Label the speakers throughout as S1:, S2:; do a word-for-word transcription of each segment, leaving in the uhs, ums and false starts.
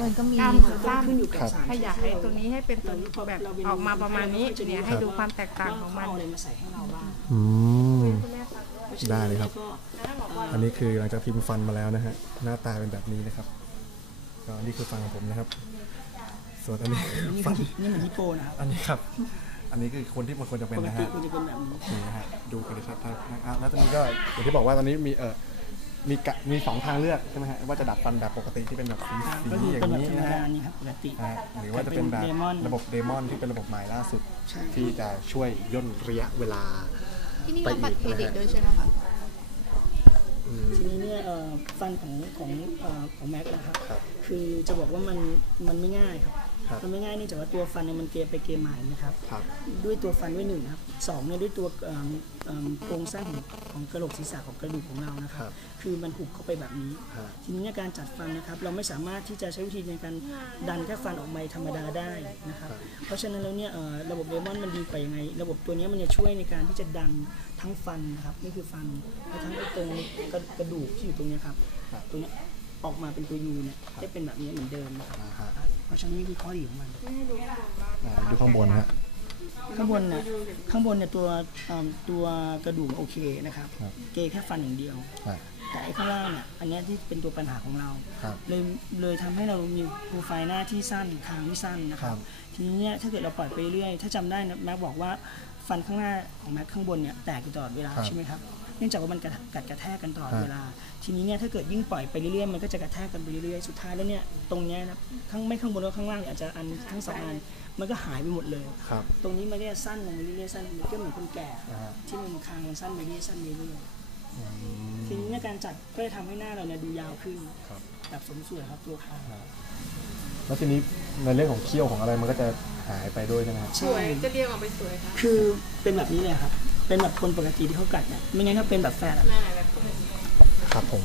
S1: มันก็มี
S2: การสั้น
S3: ขึ้นอยู่กับสาร
S2: ขยายตรงนี้ให้เป็นตัวแบบออกมาประมาณนี้เนี่ยให้ดูความแตกต่างของมัน
S3: อะไรมาใส่ให้เราบ้าง
S4: อืมได้เลยครับอันนี้คือหลังจากพิมพ์ฟันมาแล้วนะฮะหน้าตาเป็นแบบนี้นะครับก็นี่คือฟันของผมนะครับส่วนอันนี้ฟัน
S3: นี่มันฮิปโปนะครับ
S4: อันนี้ครับอันนี้คือคนที่มันควรจะเป็นนะฮะ
S3: ควรจะเป็นแบบนี้
S4: นี่นะฮะดูกันเลยครับท่านแล้วตอนนี้ก็อย่างที่บอกว่าตอนนี้มีเออมีมีสองทางเลือกใช่ไหมฮะว่าจะดัดฟันแบบปกติที่เป็นแบบสีสีอย่างนี้นะฮะหรือว่าจะเป็นแบบระบบเดมอนที่เป็นระบบใหม่ล่าสุดที่จะช่วยย่นระยะเวลา
S1: ที่นี่รับบัตรเครดิตด้วยใช่ไหมคะ
S3: ทีนี้เนี่ยฟันของของของแม็กนะครับคือจะบอกว่ามันมันไม่ง่ายครับมันไม่ง่ายนี่จากว่าตัวฟันเนี่ยมันเกยไปเกยมานะครับด้วยตัวฟันด้วยหนึ่งครับสองเนี่ยด้วยตัวโครงสร้างของของกระโหลกศีรษะของกระดูกของเรานะครับคือมันหุบเข้าไปแบบนี้ทีนี้การจัดฟันนะครับเราไม่สามารถที่จะใช้วิธีในการดันแค่ฟันออกมาธรรมดาได้นะครับเพราะฉะนั้นแล้วเนี่ยระบบเดมอนมันดีกว่ายังไงระบบตัวนี้มันจะช่วยในการที่จะดันทั้งฟันนะครับนี่คือฟันทั้งตรงกระดูกที่อยู่ตรงนี้ครับตัวนี้ออกมาเป็นตัวยูเนี่ยจะเป็นแบบนี้เหมือนเดิมนะครับเพราะฉะนั้นนี่คือข้อดีของมัน
S4: ดูข้างบนฮะ
S3: ข้างบนเนี่ยข้างบนเนี่ยตัวตัวกระดูกโอเคนะครับเกยแค่ฟันอย่างเดียวแต่ไอ้ข้างล่างเนี่ยอันนี้ที่เป็นตัวปัญหาของเราเลยเลยทำให้เรามีโปรไฟล์หน้าที่สั้นทางที่สั้นนะครับทีนี้เนี่ยถ้าเกิดเราปล่อยไปเรื่อยถ้าจำได้นะแม็กบอกว่าฟันข้างหน้าของแม็กข้างบนเนี่ยแตกอยู่ตลอดเวลาใช่ไหมครับเนื่องจากว่ามันกัดกระแทกกันตลอดเวลาทีนี้เนี่ยถ้าเกิดยิ่งปล่อยไปเรื่อยๆมันก็จะกระแทกกันไปเรื่อยๆสุดท้ายแล้วเนี่ยตรงนี้นะข้างไม่ข้างบนก็ข้างล่างอาจจะอันทั้งสองอันมันก็หายไปหมดเลยตรงนี้มันเนี่ยสั้นลงไปเรื่อยๆสั้นมันก็เหมือนคนแก่ที่มันคางมันสั้นไปเรื่อยๆสั้นไปเรื่อยๆทีนี้ในการจัดก็จะทำให้หน้าเราเนี่ยดูยาวขึ้นแบบสมส่วนครับตัวคาง
S4: แล้วทีนี้ในเรื่องของเขี้ยวของอะไรมันก็จะหายไปด้วยใช่ไหม
S2: สวยจะเรียกออกไปสวยค่ะ
S3: คือเป็นแบบนี้เลยครับเป็นแบบคนปกติที่เขากัดเนี่ยไม่งั้นถ้าเป็นแบบแฟน
S4: ครับผม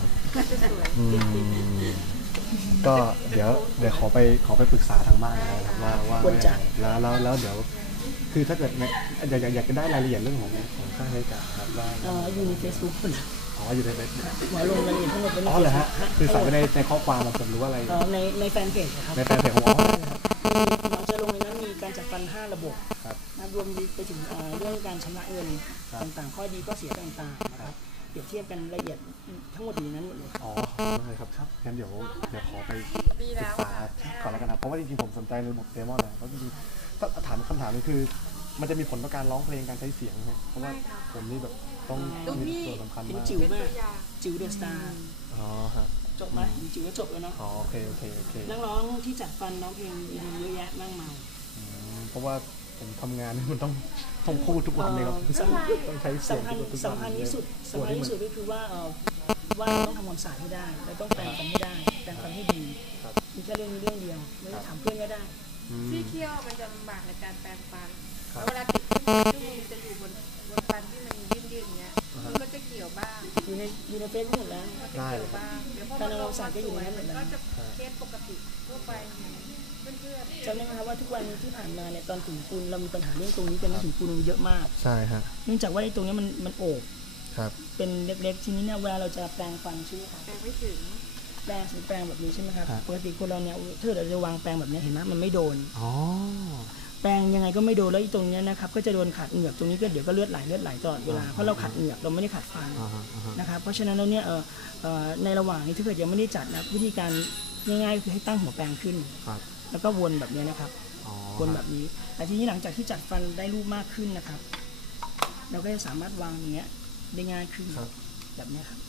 S4: ก็เดี๋ยวเดี๋ยวขอไปขอไปปรึกษาทางบ้านนะครับว่าว่าแล้วแล้วแล้วเดี๋ยวคือถ้าเกิดอยากอยากอยากจะได้รายละเอียดเรื่องของของค่าใช้จ่ายครับว่า
S3: อยู่ในเฟซบุ๊ก
S4: อ๋ออยู่ในเฟซ
S3: หมอลงรายละเอียดทั้งหมดเป็น
S4: อ๋อเหรอฮะคือใส่ไปในในข้อความผมรู้ว่าอะไร
S3: ในในแฟนเพจครับ
S4: ในแฟนเพจของหมอ
S3: เราจะลงในนั้นมีการจัดฟันห้าระบบนะรวมไปถึงเรื่องการชำระเงินต่างๆข้อดีข้อเสียต่างๆนะครับเปรียบเทียบกันละเอียดทั้งหมดอยู่ในนั้นหมดเลย
S4: อ๋อได้ครับครับงั้นเดี๋ยวเดี๋ยวขอไปศึกษาก่อนแล้วกันนะเพราะว่าจริงๆผมสนใจในระบบเดมอนนะเพราะจริงๆถ้าถามคำถามนึงคือมันจะมีผลต่อการร้องเพลงการใช้เสียงนะเพราะว่าผมนี่แบบต้องมีส่วนสำคัญมาก
S3: จิ๋วมากจิ๋วเดอะสตาร์
S4: อ๋อฮะ
S3: จบไหมจิ๋วก็จบแล้วเนาะ
S4: อ๋อโอเคโอเคโอเค
S3: นักร้องที่จัดฟันร้องเพลงดีเยอะแยะมากมาย
S4: เพราะว่าผมทำงานนี่มันต้องต้องพูดทุกวันเลยครับต้องใช้เสียงทุกวัน
S3: สำคัญที่สุดสำคัญที่สุดก็คือว่าว่าต้องทำความสะอาดให้ได้และต้องแปรงฟันให้ได้แปรงฟันให้ดีมีแค่เรื่องนี้เรื่องเดียวไม่ได้ถามเพื่อนก็ได้
S2: ที่เคี้ยวมันจะลำบากในการแปรงฟันเวลาติดขึ้นมันจะอยู่บนบนฟันที่มันยื่นๆเงี้ยมันก็จะเกี่ยวบ้าง
S3: อยู่ในอยู่ในเฟซหมดแล้ว
S4: ได้เลย
S3: การทำความสะอาดก็อยู่ในนั้นหมดแล้ว
S2: ก็จะเคสปกติทั่วไป
S3: จำได้ไหมครับว่าทุกวันที่ผ่านมาเนี่ยตอนถุงปูนเรามีปัญหาเรื่องตรงนี้เป็นถุงปูนเยอะมาก
S4: ใช่ฮะ
S3: เนื่องจากว่าไอ้ตรงนี้มันมันโอบ
S4: ครับ
S3: เป็นเล็กๆทีนี้เนี่ยเวลาเราจะแปรงฟันใช่ไหมครับ
S2: แปรงไม่ถึง
S3: แปรงสีแปรงแบบนี้ใช่ไหมครับปกติคนเราเนี่ยถ้าเราจะวางแปรงแบบนี้เห็นไหมมันไม่โดน
S4: อ๋อ
S3: แปรงยังไงก็ไม่โดนแล้วไอ้ตรงนี้นะครับก็จะโดนขัดเหงือกตรงนี้ก็เดี๋ยวก็เลือดไหลเลือดไหลตลอดเวลาเพราะเราขัดเหงือกเราไม่ได้ขัดฟันนะครับเพราะฉะนั้นแล้วเนี่ยในระหว่างนี้ถ้าเกิดยังไม่ได้จัดนะวิธีการง่ายๆคือให้ตั้งหัวแปรงขึ้นแล้วก็วนแบบนี้นะครับวนแบบนี้แต่ทีนี้หลังจากที่จัดฟันได้รูปมากขึ้นนะครับเราก็จะสามารถวางอย่างเงี้ยได้ง่ายขึ้นแบบนี้ครับ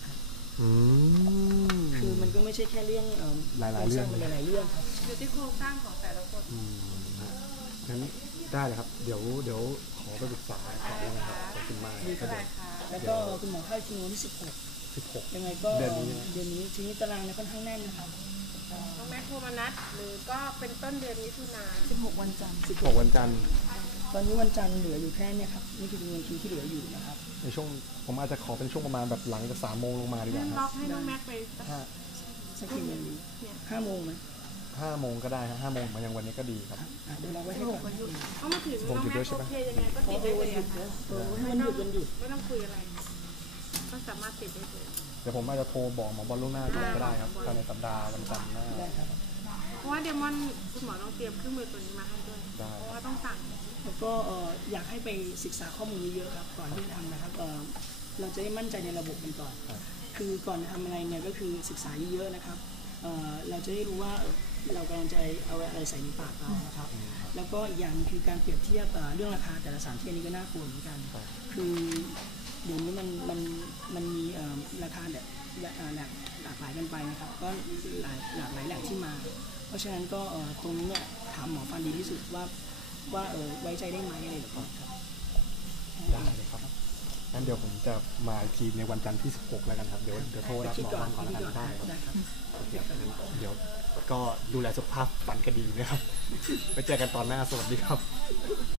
S3: คือมันก็ไม่ใช่แค่เรื่อง
S4: หลายๆเรื่อง
S3: หลายๆเรื่องครับ
S2: อยู่ที่โครงสร้างของแต่ละคน
S4: งั้นได้เลยครับเดี๋ยวเดี๋ยวขอไปปรึกษาขอแล้วนะครับขอบคุณมาก
S3: แล้วก็คุณหมอเข้าคิววันที่สิบหก
S4: สิบหก
S3: ยังไงก็เดือนนี้เดือนนี้ทีนี้ตารางเนี่ยค่อนข้างแน่นนะครับ
S2: น้องแม่โทรมานัดหรือก็เป็นต้นเดือนมิถุนา
S3: สิบหกวันจันทร์
S4: สิบหกวันจันทร์
S3: ตอนนี้วันจันทร์เหลืออยู่แค่นี้ครับนี่คือจำนวนคิวที่เหลืออยู่นะครับ
S4: ในช่วงผมอาจจะขอเป็นช่วงประมาณแบบหลังจากสามโมงลงมาดีกว่า
S2: ล็อกให้น้องแม็กไป
S3: สักกี่โมงห้าโมงไหม
S4: ห้าโมงก็ได้ครับห้าโมงมาอย่างวันนี้ก็ดีครับ
S3: เดี๋ยวเราไว้ให้ก่อน
S2: เขามาถึงน้องแม็กโอเคยังไงก็ติดได้เลย
S3: ให้มันหยุดมันหยุด
S2: ไม่ต้องคุยอะไรก็สามารถติดได้เลย
S4: เดี๋ยวผมอาจจะโทรบอกหมอบอลล่วงหน้าก็ได้ครับภายในสัปดาห์วันจันทร์หน้า
S2: เพราะว่าเดมอนคุณหมอต้องเตรียมเครื่องมือตัวนี้มาให้ด้วยเพราะว่าต้องสั่ง
S3: แล้วก็อยากให้ไปศึกษาข้อมูลเยอะๆครับก่อนที่จะทำนะครับเราจะได้มั่นใจในระบบกันก่อนคือก่อนทำอะไรเนี่ยก็คือศึกษาเยอะๆนะครับเราจะได้รู้ว่าเรากำลังจะเอาอะไรใส่ในปากเรานะครับแล้วก็อีกอย่างคือการเปรียบเทียบเรื่องราคาแต่ละสารที่อันนี้ก็น่ากลัวเหมือนกันคือเดี๋ยวนี้มันมันมันมีราคาแบบหลากหลายกันไปนะครับก็หลายหลากหลายแหล่งที่มาเพราะฉะนั้นก็ตรงนี้เนี่ยถามหมอฟันดีที่สุดว่าว่าเออไว้ใจได้ไหมอะไรแบบนี้ครับ
S4: ได้เลยครับงั้นเดี๋ยวผมจะมาอีกทีในวันจันทร์ที่สิบหกแล้วกันครับเดี๋ยวเดี๋ยวโทรรับหมอฟันก่อนแล้วกันได้ครับเดี๋ยวก็ดูแลสุขภาพฟันกันดีนะครับไว้เจอกันตอนหน้าสวัสดีครับ